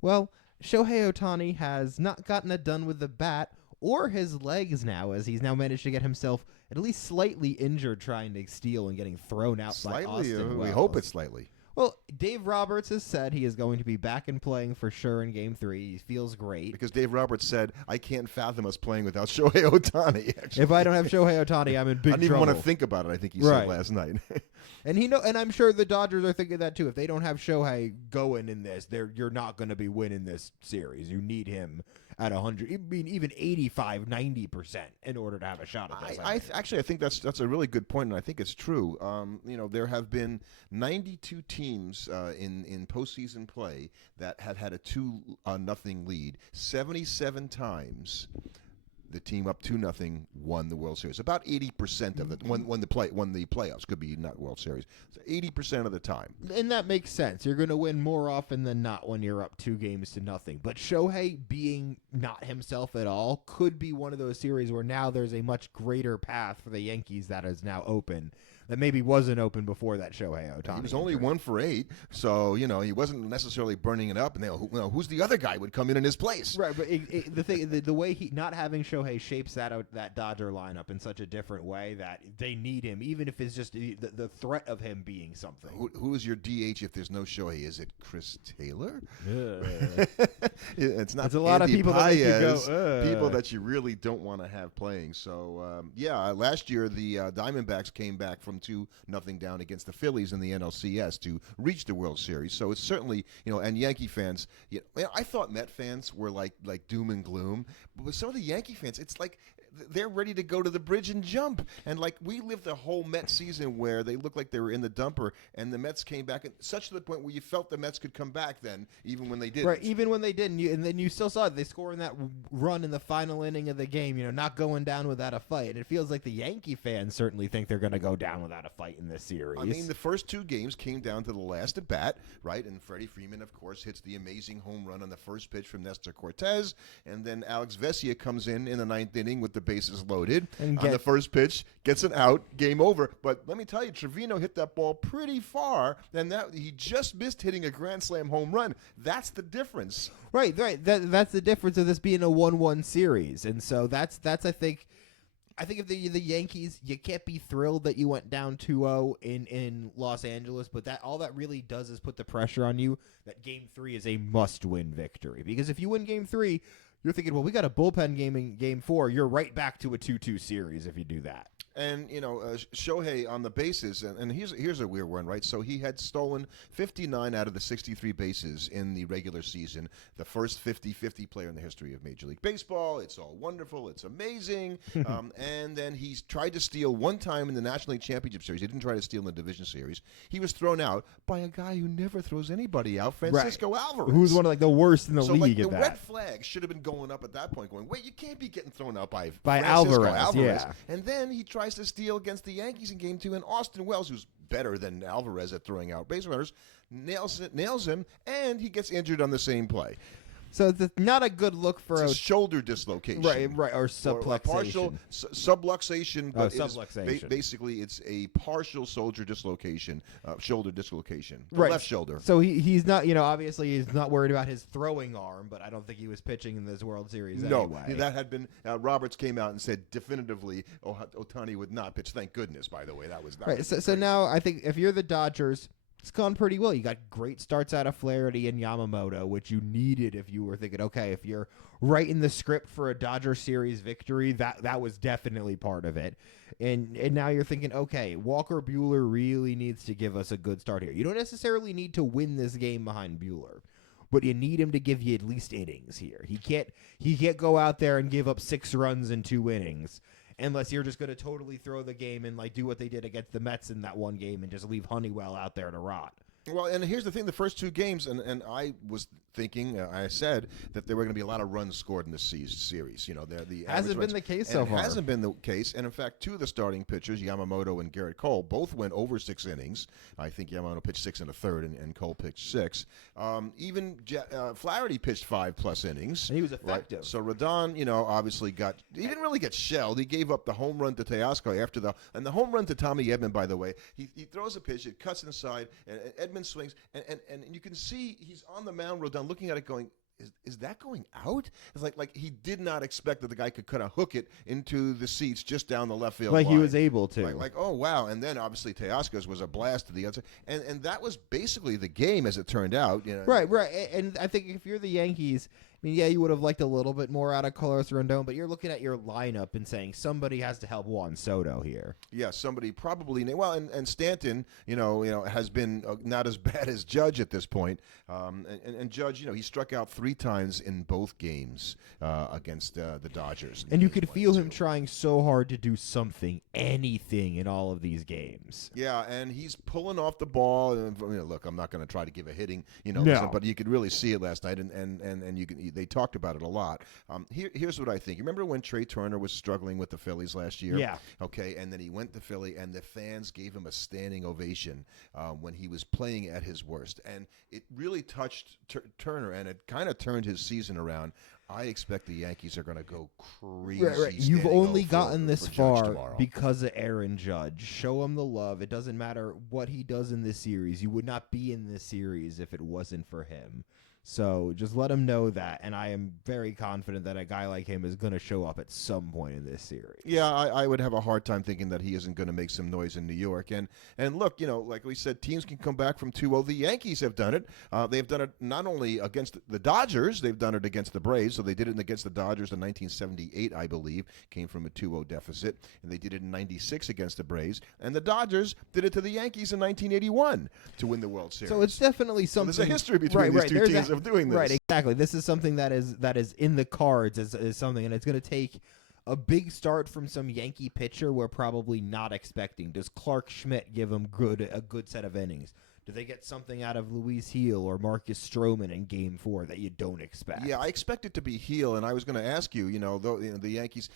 Well, Shohei Ohtani has not gotten it done with the bat or his legs now, as he's now managed to get himself at least slightly injured trying to steal and getting thrown out by Slightly, Austin we Wells. hope it's slightly. Well, Dave Roberts has said he is going to be back and playing for sure in Game 3. He feels great. Because Dave Roberts said, I can't fathom us playing without Shohei Ohtani. Actually. If I don't have Shohei Ohtani, I'm in big trouble. I didn't even want to think about it, I think he said last night. And I'm sure the Dodgers are thinking that too. If they don't have Shohei going in this, you're not going to be winning this series. You need him at 100, even 85, 90% in order to have a shot at this. I think that's a really good point, and I think it's true. There have been 92 teams in postseason play that have had a 2-0 lead. 77 times the team up 2-0 won the World Series. About 80% of the won the playoffs. Could be not World Series. So 80% of the time. And that makes sense. You're going to win more often than not when you're up 2-0. But Shohei being not himself at all could be one of those series where now there's a much greater path for the Yankees that is now open. That maybe wasn't open before that Shohei Ohtani. He was only 1 for 8, so he wasn't necessarily burning it up. And who's the other guy would come in his place? Right, but the way he not having Shohei shapes that Dodger lineup in such a different way that they need him, even if it's just the threat of him being something. Who is your DH if there's no Shohei? Is it Chris Taylor? It's not. It's a lot of people Paez, that make you go. People that you really don't want to have playing. So last year the Diamondbacks came back from 2-0 down against the Phillies in the NLCS to reach the World Series. So it's certainly, and Yankee fans, I thought Met fans were like doom and gloom, but with some of the Yankee fans, it's like they're ready to go to the bridge and jump. And like we lived the whole Mets season where they looked like they were in the dumper, and the Mets came back, and such to the point where you felt the Mets could come back then, even when they didn't. Right, even when they didn't, and then you still saw it. They score in that run in the final inning of the game, not going down without a fight. And it feels like the Yankee fans certainly think they're going to go down without a fight in this series. I mean, the first 2 games came down to the last at bat, right? And Freddie Freeman, of course, hits the amazing home run on the first pitch from Nestor Cortez, and then Alex Vesia comes in the 9th inning with the bases loaded on the first pitch, gets an out, game over. But let me tell you, Trevino hit that ball pretty far, and that he just missed hitting a grand slam home run. That's the difference. Right. That's the difference of this being a 1-1 series, and so that's I think if the Yankees, you can't be thrilled that you went down 2-0 in Los Angeles, but all that really does is put the pressure on you that Game 3 is a must-win victory. Because if you win Game 3, you're thinking, well, we got a bullpen game in Game 4. You're right back to a 2-2 series if you do that. And, Shohei on the bases, and here's a weird one, right? So he had stolen 59 out of the 63 bases in the regular season, the first 50-50 player in the history of Major League Baseball. It's all wonderful. It's amazing. And then he's tried to steal one time in the National League Championship Series. He didn't try to steal in the Division Series. He was thrown out by a guy who never throws anybody out, Francisco Alvarez. Who's one of the worst in the league at that. The red flag should have been going up at that point, going, wait, you can't be getting thrown out by Francisco Alvarez. Yeah. And then he tries to steal against the Yankees in Game 2, and Austin Wells, who's better than Alvarez at throwing out base runners, nails him, and he gets injured on the same play. So it's not a good look for a shoulder dislocation. Right, or subluxation. Or partial subluxation. But subluxation. Basically, it's a partial shoulder dislocation, the right. left shoulder. So he's not, obviously he's not worried about his throwing arm, but I don't think he was pitching in this World Series anyway. No, that had been, Roberts came out and said definitively Ohtani would not pitch. Thank goodness, by the way. That was right. So now I think if you're the Dodgers, it's gone pretty well. You got great starts out of Flaherty and Yamamoto, which you needed if you were thinking, okay, if you're writing the script for a Dodger series victory, that was definitely part of it. And now you're thinking, okay, Walker Buehler really needs to give us a good start here. You don't necessarily need to win this game behind Buehler, but you need him to give you at least innings here. He can't go out there and give up 6 runs in 2 innings. Unless you're just going to totally throw the game and do what they did against the Mets in that one game and just leave Honeywell out there to rot. Well, and here's the thing: the first 2 games, and I was thinking, I said that there were going to be a lot of runs scored in this series. The hasn't been the case so far. Hasn't been the case, and in fact, 2 of the starting pitchers, Yamamoto and Garrett Cole, both went over 6 innings. I think Yamamoto pitched 6 1/3, and Cole pitched 6. Even Flaherty pitched 5+ innings. And he was effective. Right? So Rodon, obviously he didn't really get shelled. He gave up the home run to Teoscar and the home run to Tommy Edman, by the way. He throws a pitch, it cuts inside, and Edman swings, and you can see he's on the mound. Rodon I'm looking at it going, is that going out? It's like he did not expect that the guy could kind of hook it into the seats just down the left field like line. he was able to. Like, oh, wow. And then, obviously, Teoscar's was a blast to the outside. And that was basically the game, as it turned out. You know? Right. And I think if you're the Yankees, I mean, yeah, you would have liked a little bit more out of Carlos Rendon, but you're looking at your lineup and saying somebody has to help Juan Soto here. Yeah, somebody probably. Well, and Stanton, has been not as bad as Judge at this point. And Judge, he struck out 3 times in both games against the Dodgers. And you could feel him trying so hard to do something, anything in all of these games. Yeah, and he's pulling off the ball. And, look, I'm not going to try to give a hitting, No. but you could really see it last night, and you can. They talked about it a lot. Here's what I think. You remember when Trey Turner was struggling with the Phillies last year? Yeah. Okay, and then he went to Philly, and the fans gave him a standing ovation when he was playing at his worst. And it really touched Turner, and it kind of turned his season around. I expect the Yankees are going to go crazy. Right. You've only gotten this far tomorrow. because of Aaron Judge. Show him the love. It doesn't matter what he does in this series. You would not be in this series if it wasn't for him. So just let him know that, and I am very confident that a guy like him is going to show up at some point in this series. Yeah, I would have a hard time thinking that he isn't going to make some noise in New York. And look, like we said, teams can come back from 2-0. The Yankees have done it. They've done it not only against the Dodgers, they've done it against the Braves. So they did it against the Dodgers in 1978, I believe, came from a 2-0 deficit. And they did it in 96 against the Braves. And the Dodgers did it to the Yankees in 1981 to win the World Series. So it's definitely something. So there's a history between these two teams of doing this. Right, exactly. This is something that is in the cards as something, and it's going to take a big start from some Yankee pitcher we're probably not expecting. Does Clark Schmidt give them a good set of innings? Do they get something out of Luis Heel or Marcus Stroman in Game 4 that you don't expect? Yeah, I expect it to be Heel, and I was going to ask you, the Yankees,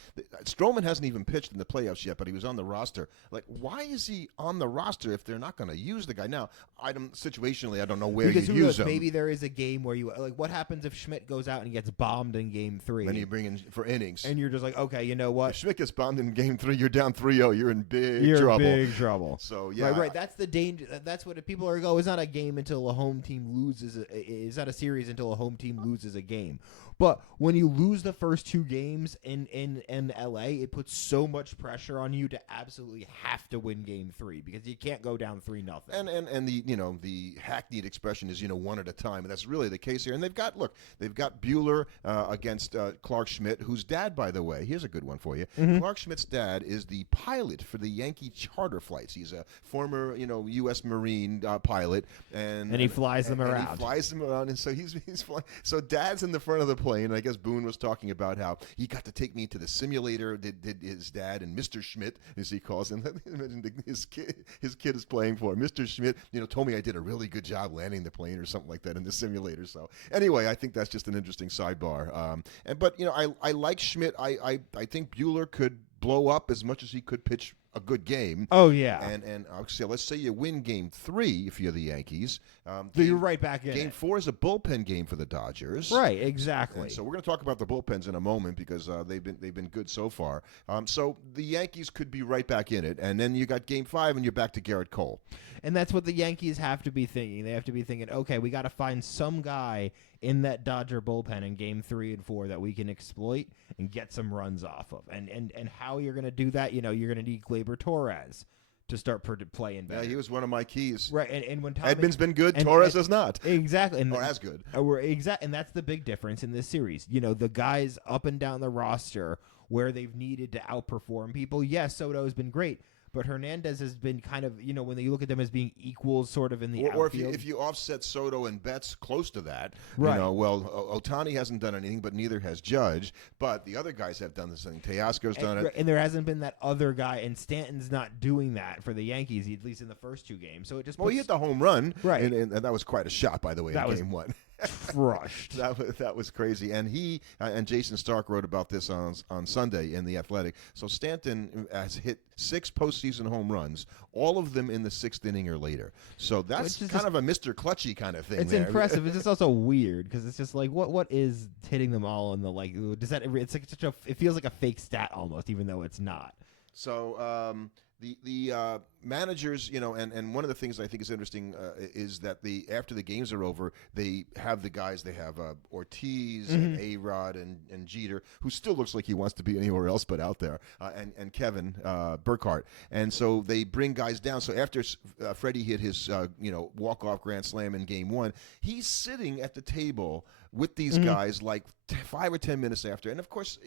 Stroman hasn't even pitched in the playoffs yet, but he was on the roster. Like, why is he on the roster if they're not going to use the guy? Now, situationally, I don't know where you use him. Maybe there is a game where what happens if Schmidt goes out and he gets bombed in Game 3? Then you bring in for innings. And you're just like, okay, you know what? If Schmidt gets bombed in Game 3, you're down 3-0. You're in big trouble. So, yeah. Right. That's the danger. That's what people are it's not a game until a home team loses. It's not a series until a home team loses a game. But when you lose the first 2 games in LA, it puts so much pressure on you to absolutely have to win Game 3 because you can't go down 3-0. And the hackneyed expression is one at a time, and that's really the case here. And they've got Buehler against Clark Schmidt, whose dad, by the way, here's a good one for you. Mm-hmm. Clark Schmidt's dad is the pilot for the Yankee charter flights. He's a former U.S. Marine pilot, and he flies them around. He flies them around, and so he's flying. So dad's in the front of the plane. And I guess Boone was talking about how he got to take me to the simulator. Did his dad and Mr. Schmidt, as he calls him, his kid is playing for Mr. Schmidt. Told me I did a really good job landing the plane or something like that in the simulator. So anyway, I think that's just an interesting sidebar. But I like Schmidt. I think Buehler could blow up as much as he could pitch a good game. Oh, yeah. And let's say you win Game 3 if you're the Yankees. You're right back in Game 4 is a bullpen game for the Dodgers. Right, exactly. And so we're going to talk about the bullpens in a moment because they've been good so far. So the Yankees could be right back in it. And then you got Game 5 and you're back to Garrett Cole. And that's what the Yankees have to be thinking. They have to be thinking, okay, we got to find some guy in that Dodger bullpen in Game 3 and 4 that we can exploit and get some runs off of. And how you're going to do that, you're going to need Gleyber Torres to start playing better. Yeah, he was one of my keys. Right, and when Tommy, Edmonds been good, Torres is not. Exactly. Or as good. And that's the big difference in this series. The guys up and down the roster where they've needed to outperform people. Yes, Soto's been great. But Hernandez has been kind of, when you look at them as being equals sort of in the outfield. Or if you offset Soto and Betts close to that, right. Ohtani hasn't done anything, but neither has Judge. But the other guys have done the same. Teoscar's done it. And there hasn't been that other guy, and Stanton's not doing that for the Yankees, at least in the first 2 games. So it just he hit the home run. Right. And that was quite a shot, by the way, in Game 1. Crushed. That was crazy. And he and Jason Stark wrote about this on Sunday in The Athletic. So Stanton has hit 6 postseason home runs, all of them in the 6th inning or later. So that's kind of a Mr. Clutchy kind of thing. It's there. impressive. It's just also weird because it's just like what is hitting them all in the does that? It's like it feels like a fake stat almost, even though it's not. So The managers, and one of the things I think is interesting is that after the games are over, they have the guys. They have Ortiz and A-Rod and Jeter, who still looks like he wants to be anywhere else but out there, and Kevin Burkhardt. And so they bring guys down. So after Freddie hit his walk-off grand slam in Game 1, he's sitting at the table with these guys like 5 or 10 minutes after. And of course,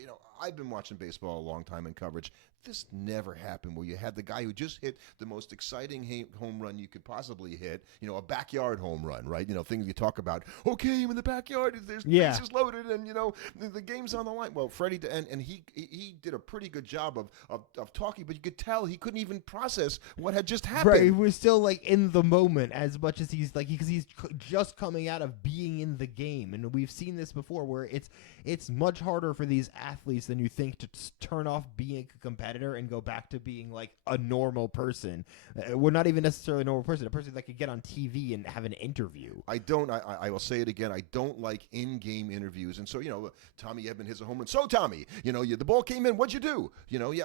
I've been watching baseball a long time in coverage. This never happened where you had the guy who just hit the most exciting home run you could possibly hit, a backyard home run, right? Things you talk about. Okay, I'm in the backyard. There's bases loaded, and the game's on the line. Well, Freddie and he did a pretty good job of talking, but you could tell he couldn't even process what had just happened. Right, he was still like in the moment as much as he's like because he's just coming out of being in the game, and we've seen this before where it's much harder for these athletes than you think to turn off being a competitor and go back to being like a normal person. We're not even necessarily a normal person, a person that could get on TV and have an interview. I will say it again, I don't like in-game interviews. And so, Tommy Edman hits a home run. So, Tommy, the ball came in. What'd you do?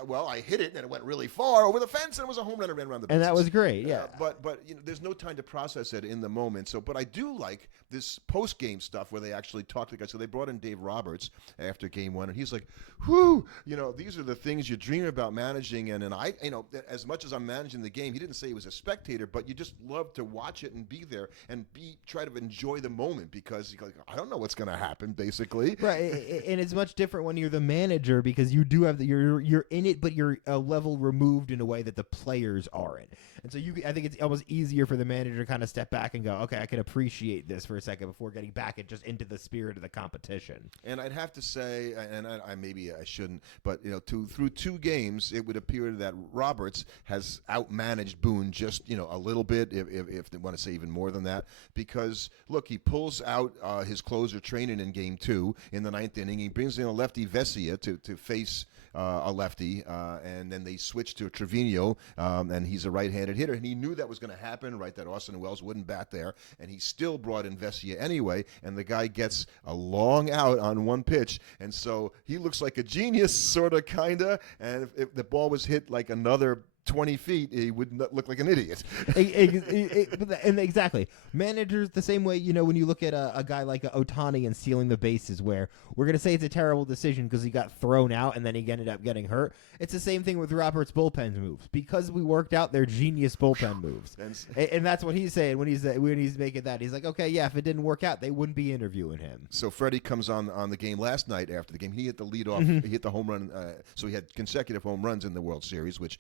Well, I hit it and it went really far over the fence and it was a home run and ran around the bases. And that was great, yeah. But there's no time to process it in the moment. So, but I do like this post-game stuff where they actually talk to the guys. So they brought in Dave Roberts after Game 1, and he's like, whew, these are the things you dream about managing. And I, as much as I'm managing the game, he didn't say he was a spectator, but you just love to watch it and be there and try to enjoy the moment because you're like, I don't know what's going to happen, basically. Right, and it's much different when you're the manager because you do have you're in it, but you're a level removed in a way that the players aren't. And so I think it's almost easier for the manager to kind of step back and go, okay, I can appreciate this for a second before getting back and just into the spirit of the competition. And I'd have to say, and I maybe I shouldn't, but through 2 games, it would appear that Roberts has outmanaged Boone just a little bit, if they want to say even more than that, because look, he pulls out his closer Trainin in Game 2 in the 9th inning. He brings in a lefty Vesia to face a lefty, and then they switch to Trevino, and he's a right-handed hitter, and he knew that was going to happen, right, that Austin Wells wouldn't bat there, and he still brought in Vesia anyway, and the guy gets a long out on one pitch, and so he looks like a genius, sort of, kind of, and if the ball was hit like another 20 feet, he would look like an idiot. And exactly. Managers, the same way, when you look at a guy like Ohtani and stealing the bases, where we're going to say it's a terrible decision because he got thrown out and then he ended up getting hurt. It's the same thing with Robert's bullpen moves. Because we worked out their genius bullpen moves. And that's what he's saying when he's making that. He's like, okay, yeah, if it didn't work out, they wouldn't be interviewing him. So Freddie comes on the game last night after the game. He hit the leadoff. He hit the home run. So he had consecutive home runs in the World Series, which,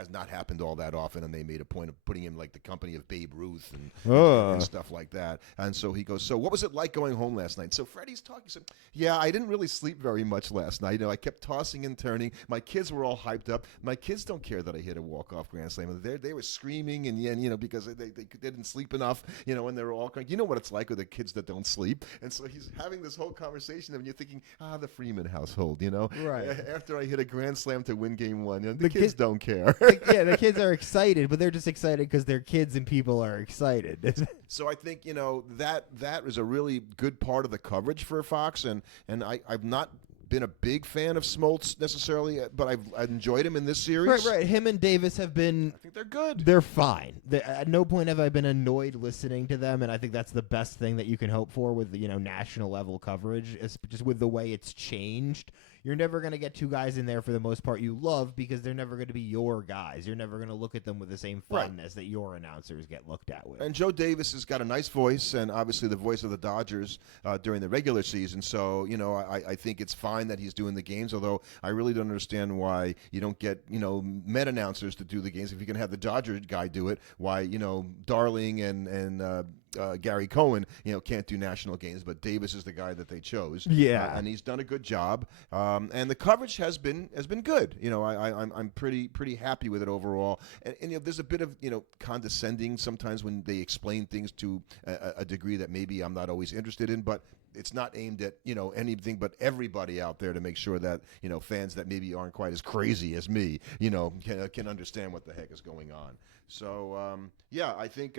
has not happened all that often, and they made a point of putting him like the company of Babe Ruth and stuff like that. And so he goes, so what was it like going home last night? So Freddie's talking. He said, yeah, I didn't really sleep very much last night. I kept tossing and turning. My kids were all hyped up. My kids don't care that I hit a walk-off grand slam. They were screaming and because they didn't sleep enough, and they were all crying. You know what it's like with the kids that don't sleep. And so he's having this whole conversation, and you're thinking, the Freeman household, Right. After I hit a grand slam to win Game 1, the kids don't care. The kids are excited, but they're just excited because they're kids and people are excited. So I think that is a really good part of the coverage for Fox, and I've not been a big fan of Smoltz necessarily, but I've enjoyed him in this series. Right. Him and Davis have been. I think they're good. They're fine. At no point have I been annoyed listening to them, and I think that's the best thing that you can hope for with national level coverage. Is just with the way it's changed. You're never going to get 2 guys in there for the most part you love because they're never going to be your guys. You're never going to look at them with the same fondness that your announcers get looked at with. And Joe Davis has got a nice voice, and obviously the voice of the Dodgers during the regular season. So, I think it's fine that he's doing the games, although I really don't understand why you don't get, Met announcers to do the games. If you can have the Dodger guy do it, why, Darling and Gary Cohen, can't do national games, but Davis is the guy that they chose. Yeah, and he's done a good job. And the coverage has been good. I'm pretty happy with it overall. And there's a bit of condescending sometimes when they explain things to a degree that maybe I'm not always interested in, but it's not aimed at anything but everybody out there to make sure that fans that maybe aren't quite as crazy as me can understand what the heck is going on. So I think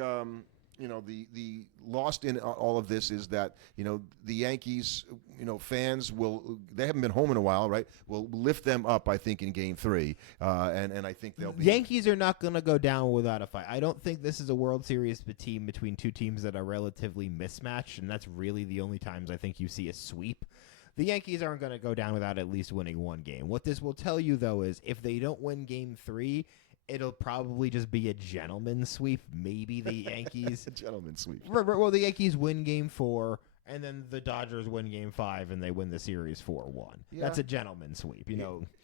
the lost in all of this is that the Yankees fans they haven't been home in a while, right? Will lift them up, I think, in Game 3, and I think they'll be. Yankees are not going to go down without a fight. I don't think this is a World Series team between two teams that are relatively mismatched, and that's really the only times I think you see a sweep. The Yankees aren't going to go down without at least winning one game. What this will tell you, though, is if they don't win Game 3, it'll probably just be a gentleman's sweep. Maybe the Yankees. A gentleman's sweep. Well, the Yankees win Game 4, and then the Dodgers win Game 5, and they win the series 4-1. Yeah. That's a gentleman's sweep,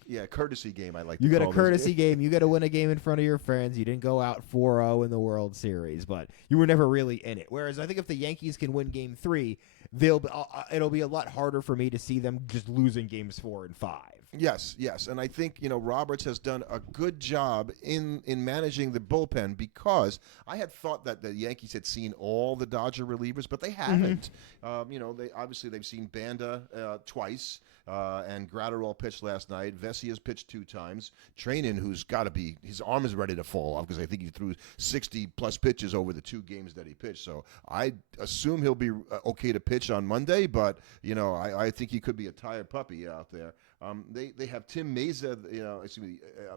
Yeah, courtesy game, I like you to got call a courtesy game. You got to win a game in front of your friends. You didn't go out 4-0 in the World Series, but you were never really in it. Whereas I think if the Yankees can win Game 3, it'll be a lot harder for me to see them just losing Games 4 and 5. Yes, and I think Roberts has done a good job in managing the bullpen, because I had thought that the Yankees had seen all the Dodger relievers, but they haven't. They've seen Banda twice, and Gratterall pitched last night. Vessia's pitched 2 times. Trainin, who's got to be, his arm is ready to fall off because I think he threw 60 plus pitches over the 2 games that he pitched. So I assume he'll be okay to pitch on Monday, but I think he could be a tired puppy out there. They have Tim Meza,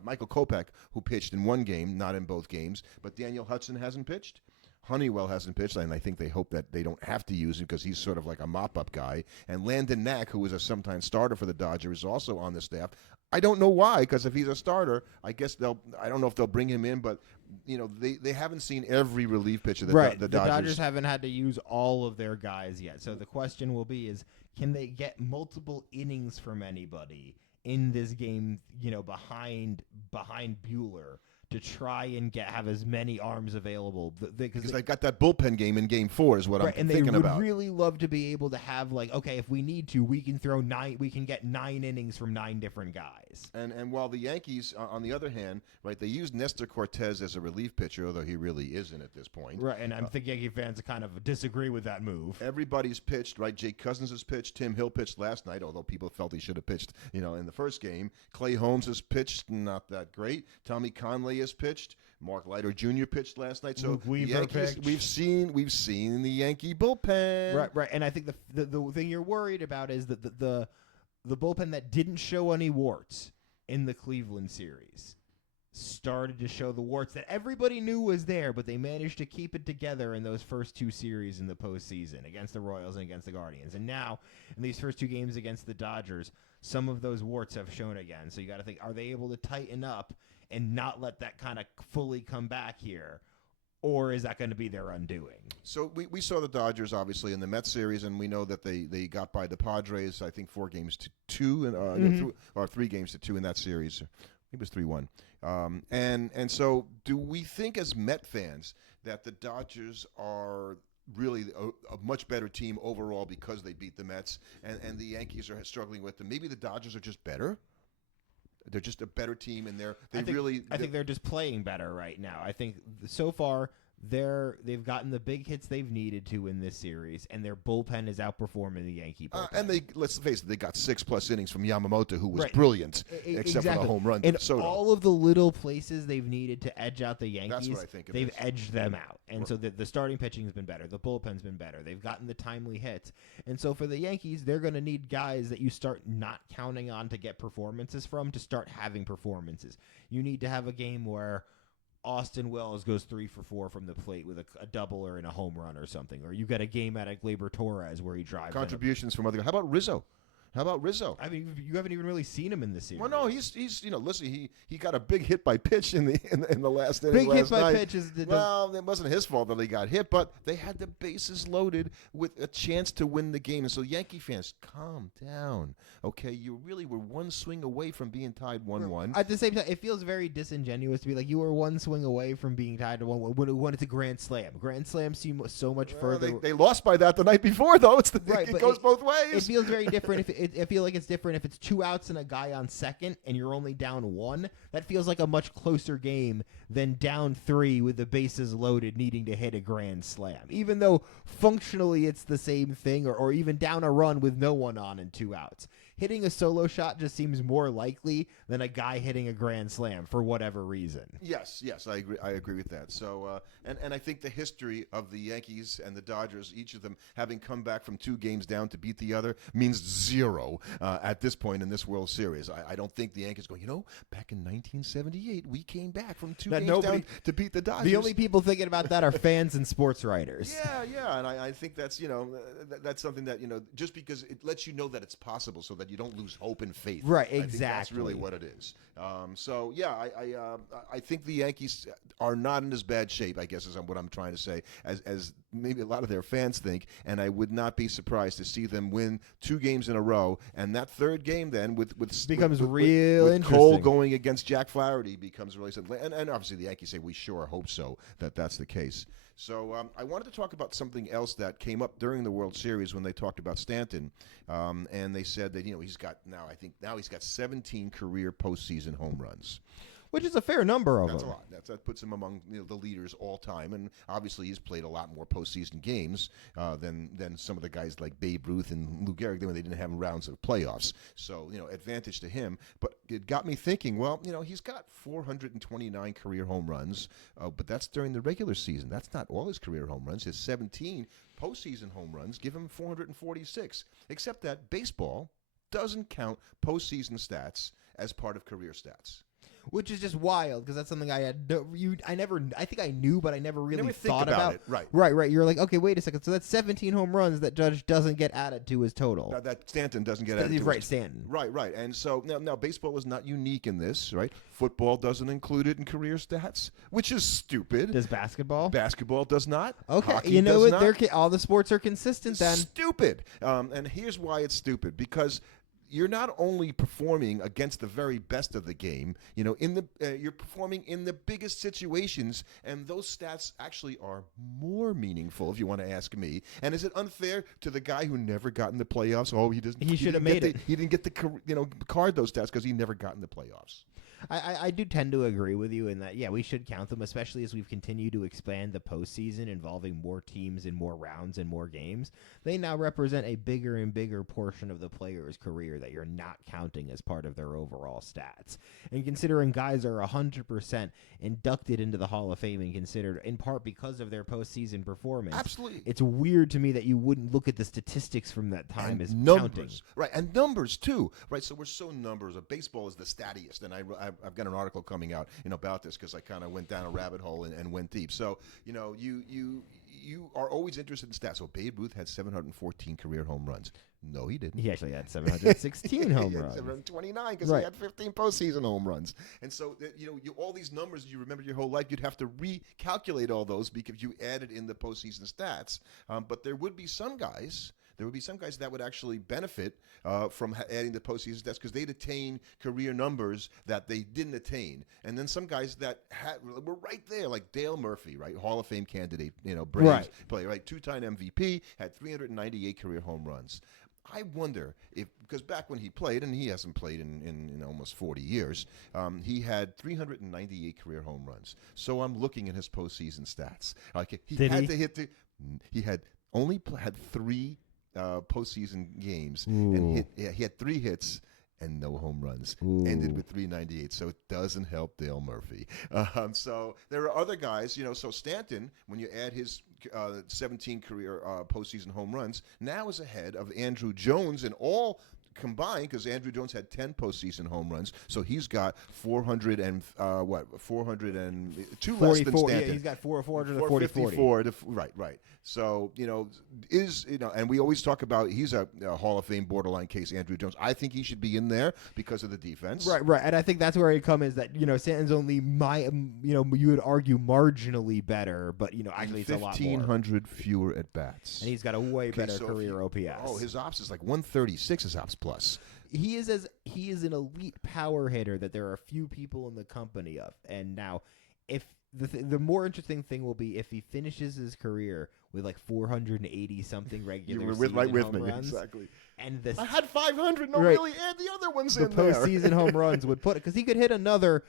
Michael Kopech, who pitched in 1 game, not in both games, but Daniel Hudson hasn't pitched. Honeywell hasn't pitched, and I think they hope that they don't have to use him because he's sort of like a mop-up guy. And Landon Knack, who is a sometime starter for the Dodgers, is also on the staff. I don't know why, because if he's a starter, I guess I don't know if they'll bring him in, but they haven't seen every relief pitcher that the Dodgers haven't had to use all of their guys yet. So the question will be can they get multiple innings from anybody in this game, behind Buehler, to try and have as many arms available. Because they got that bullpen game in Game 4 is what I'm thinking about. And they would really love to be able to have, if we need to, we can get 9 innings from 9 different guys. And while the Yankees, on the other hand, right, they used Nestor Cortez as a relief pitcher, although he really isn't at this point. Right, and I think Yankee fans kind of disagree with that move. Everybody's pitched, right? Jake Cousins has pitched. Tim Hill pitched last night, although people felt he should have pitched, in the first game. Clay Holmes has pitched, not that great. Tommy Conley has pitched. Mark Leiter Jr. pitched last night. So Luke Weaver Yankees, pitched. we've seen the Yankee bullpen. Right. And I think the thing you're worried about is that the bullpen that didn't show any warts in the Cleveland series started to show the warts that everybody knew was there, but they managed to keep it together in those first 2 series in the postseason against the Royals and against the Guardians. And now, in these first 2 games against the Dodgers, some of those warts have shown again. So you got to think, are they able to tighten up and not let that kind of fully come back here? Or is that going to be their undoing? So we saw the Dodgers, obviously, in the Mets series, and we know that they got by the Padres, I think, 4 games to 2, or 3 games to 2 in that series. I think it was 3-1. And so do we think as Met fans that the Dodgers are really a much better team overall because they beat the Mets, and the Yankees are struggling with them? Maybe the Dodgers are just better? They're just a better team, and I think they're just playing better right now. I think so far they've gotten the big hits they've needed to in this series, and their bullpen is outperforming the Yankee bullpen. And let's face it, they got 6+ innings from Yamamoto, who was brilliant, except for the home run. And all of the little places they've needed to edge out the Yankees, that's what I think they've edged them out. And so the starting pitching has been better. The bullpen's been better. They've gotten the timely hits. And so for the Yankees, they're going to need guys that you start not counting on to get performances from to start having performances. You need to have a game where Austin Wells goes 3 for 4 from the plate with a double or in a home run or something. Or you got a game at Gleyber Torres where he drives. Contributions from other guys. How about Rizzo? I mean, you haven't even really seen him in this series. Well, no, he's listen, he got a big hit by pitch in the last inning. Big hit by pitch is well, it wasn't his fault that he got hit, but they had the bases loaded with a chance to win the game. And so Yankee fans, calm down. Okay, you really were 1 swing away from being tied 1-1. At the same time, it feels very disingenuous to be like you were 1 swing away from being tied to 1-1 when it's a grand slam. Grand slams seem so much further. They lost by that the night before, though. It goes both ways. It feels very different I feel like it's different if it's 2 outs and a guy on second and you're only down 1. That feels like a much closer game than down 3 with the bases loaded needing to hit a grand slam. Even though functionally it's the same thing, or even down a run with no one on and 2 outs. hitting a solo shot just seems more likely than a guy hitting a grand slam for whatever reason. Yes, I agree. I agree with that. So, and I think the history of the Yankees and the Dodgers, each of them having come back from 2 games down to beat the other, means 0 at this point in this World Series. I don't think the Yankees go, back in 1978, we came back from 2 games down to beat the Dodgers. The only people thinking about that are fans and sports writers. Yeah, and I think that's that's something that just because it lets you know that it's possible, so that you don't lose hope and faith. Right, I exactly. think that's really what it is. So yeah, I think the Yankees are not in as bad shape, I guess, is what I'm trying to say, as maybe a lot of their fans think. And I would not be surprised to see them win 2 games in a row, and that third game then with becomes with real interesting. Cole going against Jack Flaherty becomes really something. And obviously the Yankees say we sure hope so that's the case. So I wanted to talk about something else that came up during the World Series when they talked about Stanton, and they said that he's got he's got 17 career postseason home runs. Which is a fair number of That's them. a lot. That puts him among the leaders all time, and obviously he's played a lot more postseason games than some of the guys like Babe Ruth and Lou Gehrig when they didn't have rounds of playoffs. So advantage to him. But it got me thinking. Well, he's got 429 career home runs, but that's during the regular season. That's not all his career home runs. His 17 postseason home runs give him 446. Except that baseball doesn't count postseason stats as part of career stats. Which is just wild because that's something I had. I think I knew, but I never really never thought think about it. Right. You're like, okay, wait a second. So that's 17 home runs that Judge doesn't get added to his total. That Stanton doesn't get added to Right, his Stanton. Right. And so now baseball is not unique in this, right? Football doesn't include it in career stats, which is stupid. Does basketball? Basketball does not. Okay, Hockey you know does what? not. All the sports are consistent then. Stupid. And here's why it's stupid. Because you're not only performing against the very best of the game, you're performing in the biggest situations, and those stats actually are more meaningful, if you want to ask me. And is it unfair to the guy who never got in the playoffs? Oh, he should have made it. He didn't get the card those stats because he never got in the playoffs. I do tend to agree with you in that, yeah, we should count them, especially as we've continued to expand the postseason involving more teams and more rounds and more games. They now represent a bigger and bigger portion of the player's career that you're not counting as part of their overall stats. And considering guys are 100% inducted into the Hall of Fame and considered in part because of their postseason performance. Absolutely. It's weird to me that you wouldn't look at the statistics from that time and as numbers. counting. Right, and numbers too. Right, so we're so numbers. Baseball is the stattiest, and I've got an article coming out about this because I kind of went down a rabbit hole and went deep. So you are always interested in stats. So Babe Ruth had 714 career home runs. No, he didn't. He actually had 716 home He had runs. 729 because Right. he had 15 postseason home runs. And so all these numbers you remember your whole life, you'd have to recalculate all those because you added in the postseason stats. But there would be some guys. That would actually benefit from adding the postseason stats because they'd attain career numbers that they didn't attain. And then some guys that were right there, like Dale Murphy, right, Hall of Fame candidate, Braves player, right, 2-time MVP, had 398 career home runs. I wonder because back when he played, and he hasn't played in almost 40 years, he had 398 career home runs. So I'm looking at his postseason stats. Like he had only had 3 postseason games, and he had 3 hits and no home runs. Ended with 398, so it doesn't help Dale Murphy. So there are other guys, so Stanton, when you add his 17 career postseason home runs, now is ahead of Andrew Jones in all combined, because Andrew Jones had 10 postseason home runs, so he's got 402 less than Stanton. Yeah, he's got 444. Right. So and we always talk about he's a Hall of Fame borderline case, Andrew Jones. I think he should be in there because of the defense. Right, and I think that's where it comes is that Stanton's only you would argue marginally better, but actually it's a lot more. 1,500 fewer at bats, and he's got a way better career OPS. His ops is like 136 is ops plus. He is an elite power hitter that there are few people in the company of. And now, if the more interesting thing will be if he finishes his career with like 480 something regular season home runs, exactly. And I had 500. No, right. really, add the other ones the in there. postseason home runs would put it because he could hit another.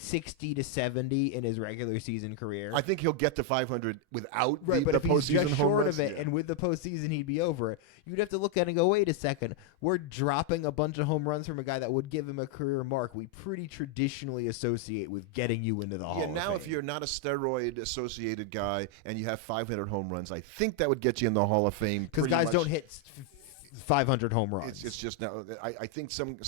60 to 70 in his regular season career. I think he'll get to 500 without Right, but the if he's postseason just home short runs. of it, and with the postseason he'd be over it, you'd have to look at it and go, wait a second, we're dropping a bunch of home runs from a guy that would give him a career mark we pretty traditionally associate with getting you into the Hall of now Fame. if you're not a steroid-associated guy and you have 500 home runs, I think that would get you in the Hall of Fame. Because guys don't hit 500 home runs. It's just now. I think some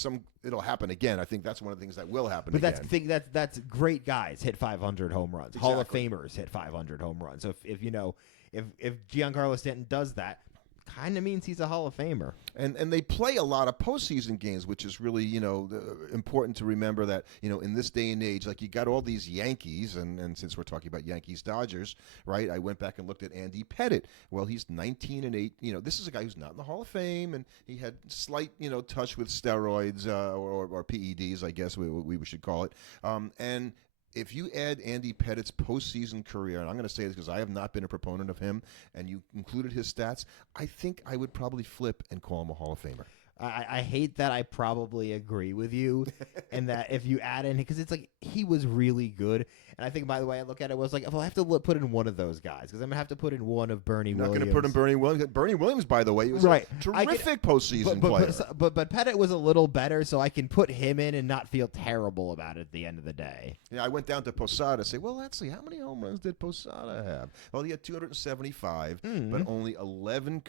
it'll happen again. I think that's one of the things that will happen. But again. that's great guys hit 500 home runs. Exactly. Hall of Famers hit 500 home runs. So if Giancarlo Stanton does that, kind of means he's a Hall of Famer. And they play a lot of postseason games, which is really, important to remember that, in this day and age, like you got all these Yankees, and since we're talking about Yankees Dodgers, right, I went back and looked at Andy Pettitte. Well, he's 19-8. This is a guy who's not in the Hall of Fame, and he had slight, touch with steroids or PEDs, I guess we should call it. And if you add Andy Pettitte's postseason career, and I'm going to say this because I have not been a proponent of him, and you included his stats, I think I would probably flip and call him a Hall of Famer. I hate that I probably agree with you, and that if you add in, because it's like he was really good, and I think by the way I look at it was like, well, I have to put in one of those guys because I'm gonna have to put in one of Bernie Williams. Not going to put in Bernie Williams. Bernie Williams, by the way, was a terrific postseason player. But Pettitte was a little better, so I can put him in and not feel terrible about it at the end of the day. Yeah, I went down to Posada to say, well, let's see, how many home runs did Posada have? Well, he had 275, but only 11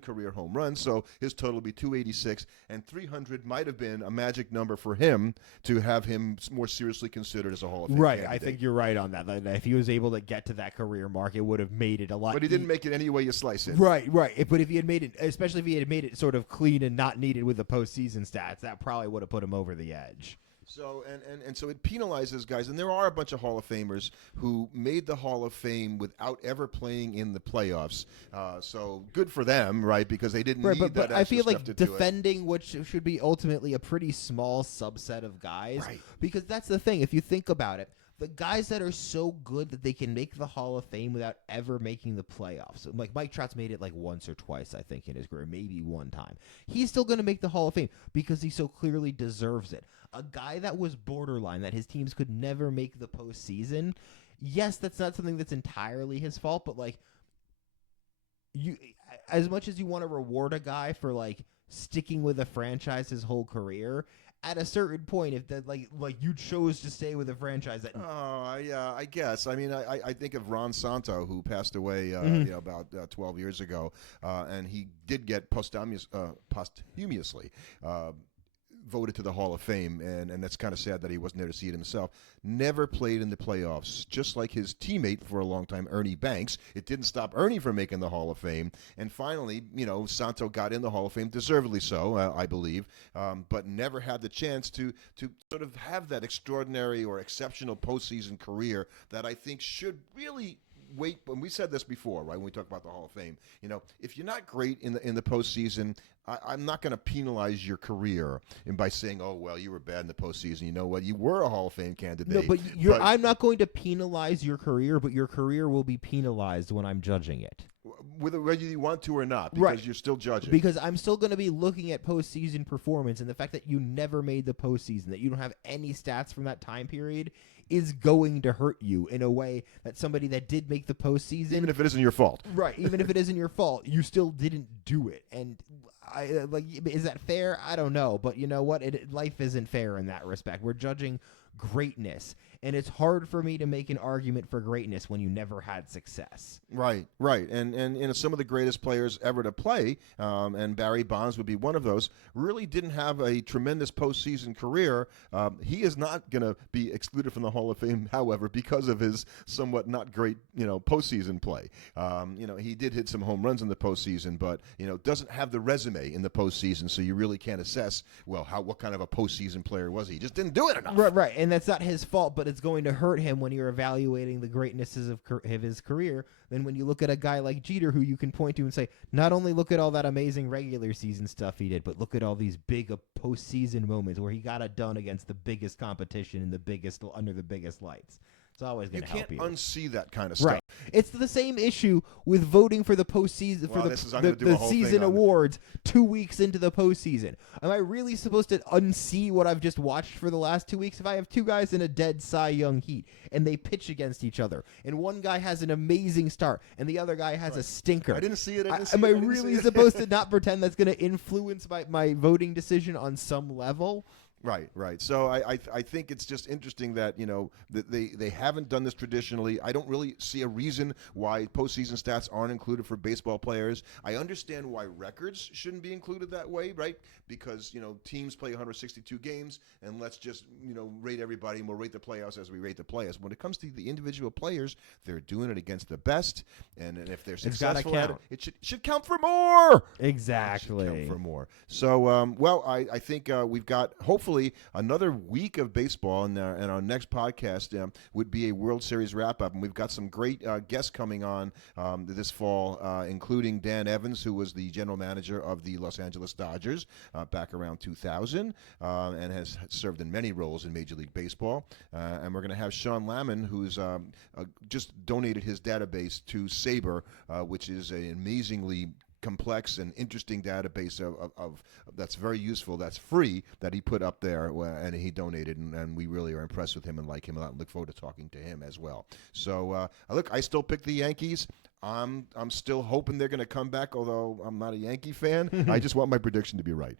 career home runs, so his total would be 286, and 300 might have been a magic number for him to have him more seriously considered as a Hall of Fame candidate. I think you're right on that. Like, if he was able to get to that career mark, it would have made it a lot. But he didn't make it any way you slice it. Right. But if he had made it, especially if he had made it sort of clean and not needed with the postseason stats, that probably would have put him over the edge. So and so it penalizes guys, and there are a bunch of Hall of Famers who made the Hall of Fame without ever playing in the playoffs. So good for them, right? Because they didn't need that but I feel like to do it. defending, which should be ultimately a pretty small subset of guys, right? Because that's the thing. If you think about it, the guys that are so good that they can make the Hall of Fame without ever making the playoffs. Like Mike Trout's made it like once or twice, I think, in his career, maybe one time. He's still going to make the Hall of Fame because he so clearly deserves it. A guy that was borderline, that his teams could never make the postseason, yes, that's not something that's entirely his fault, but like, you, as much as you want to reward a guy for like sticking with a franchise his whole career, at a certain point, if that like you chose to stay with a franchise that I guess. I mean, I think of Ron Santo, who passed away about 12 years ago, and he did get posthumously voted to the Hall of Fame, and that's kind of sad that he wasn't there to see it himself. Never played in the playoffs, just like his teammate for a long time, Ernie Banks. It didn't stop Ernie from making the Hall of Fame, and finally, Santo got in the Hall of Fame, deservedly so, I believe, but never had the chance to sort of have that extraordinary or exceptional postseason career that I think should really wait. When we said this before, right, when we talk about the Hall of Fame, if you're not great in the postseason, I'm not going to penalize your career by saying, oh, well, you were bad in the postseason. You know what? You were a Hall of Fame candidate. No, but I'm not going to penalize your career, but your career will be penalized when I'm judging it. Whether you want to or not, because you're still judging. Because I'm still going to be looking at postseason performance, and the fact that you never made the postseason, that you don't have any stats from that time period, is going to hurt you in a way that somebody that did make the postseason, even if it isn't your fault, right? Even if it isn't your fault, you still didn't do it. And is that fair? I don't know, but you know what? Life isn't fair in that respect. We're judging greatness, and it's hard for me to make an argument for greatness when you never had success. Right. And some of the greatest players ever to play, and Barry Bonds would be one of those, really didn't have a tremendous postseason career. He is not going to be excluded from the Hall of Fame, however, because of his somewhat not great, postseason play. He did hit some home runs in the postseason, but, doesn't have the resume in the postseason, so you really can't assess, well, what kind of a postseason player was he? He just didn't do it enough. Right. And that's not his fault, but it's going to hurt him when you're evaluating the greatnesses of his career. Then when you look at a guy like Jeter, who you can point to and say, not only look at all that amazing regular season stuff he did, but look at all these big postseason moments where he got it done against the biggest competition and under the biggest lights. It's always going to help you. You can't unsee that kind of stuff. Right. It's the same issue with voting for the postseason for the season awards 2 weeks into the postseason. Am I really supposed to unsee what I've just watched for the last 2 weeks? If I have two guys in a dead Cy Young heat and they pitch against each other, and one guy has an amazing start and the other guy has a stinker, I didn't see it. Am I really supposed to not pretend that's going to influence my voting decision on some level? Right. So I think it's just interesting that that they haven't done this traditionally. I don't really see a reason why postseason stats aren't included for baseball players. I understand why records shouldn't be included that way, right? Because teams play 162 games, and let's just rate everybody, and we'll rate the playoffs as we rate the players. When it comes to the individual players, they're doing it against the best, and if they're successful at it should count for more. Exactly. It should count for more. So I think we've got hopefully another week of baseball, and our next podcast would be a World Series wrap-up, and we've got some great guests coming on this fall, including Dan Evans, who was the general manager of the Los Angeles Dodgers back around 2000 and has served in many roles in Major League Baseball, and we're going to have Sean Lamon, who's just donated his database to Sabre, which is an amazingly complex and interesting database of that's very useful, that's free, that he put up there, and he donated, and we really are impressed with him and like him a lot, and look forward to talking to him as well. So look, I still pick the Yankees. I'm still hoping they're going to come back, although I'm not a Yankee fan. I just want my prediction to be right.